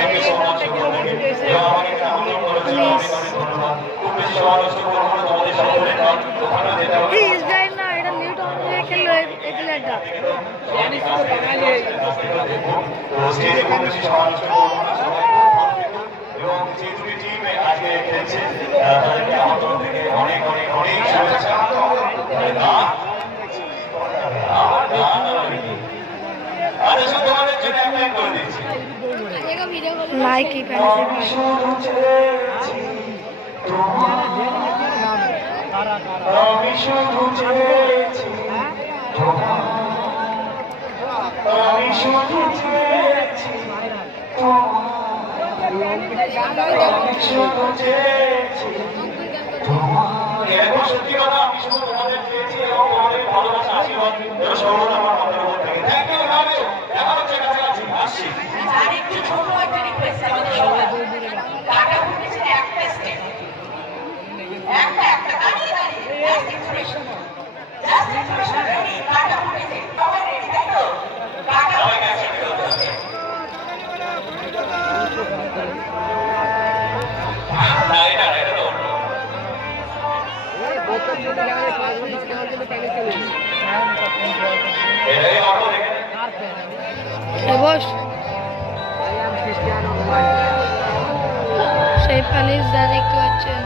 Thank you so much সকলকে এবং আমাকে এখানে আমন্ত্রণ করার জন্য অনেক অনেক ধন্যবাদ। খুব বেশি সময় নষ্ট করবো না, তোমাদের সকলের নাম ওখানে যেতে হবে। স্টেজে খুব বেশি সময় নষ্ট করবো না, সবাই এবং যে দুটি টিম আজকে খেলছে তাদেরকে আমার তরফ থেকে অনেক অনেক অনেক শুভেচ্ছা। আরে শুধু তোমাদের জন্য একটা করে দিচ্ছি। লাইক আমি শুধু চেয়েছি আমি শুধু চেয়েছি আমি শুধু চেয়েছি এখন সত্যি কথা আমি শুধু তোমাদের চেয়েছি এবং তোমাদের ভালোবাসা আশীর্বাদ এবং সর্বদা আমার মাথার উপর থাকে। থ্যাংক ইউ ভাবে দেখা হচ্ছে কাছাকাছি আসছি। আর একটু ছোট একটা রিকোয়েস্ট আমাদের সবার কাটা উঠেছে একটা স্টেপ একটা একটা দাঁড়িয়ে দাঁড়িয়ে জাস্ট এক্সপ্রেশন রেডি কাটা উঠেছে সবাই রেডি তাই তো কাটা উঠেছে না এটা এটা তো অন্য এটাই অন্য দেখেন সেই প্যালেস যা দেখতে পাচ্ছেন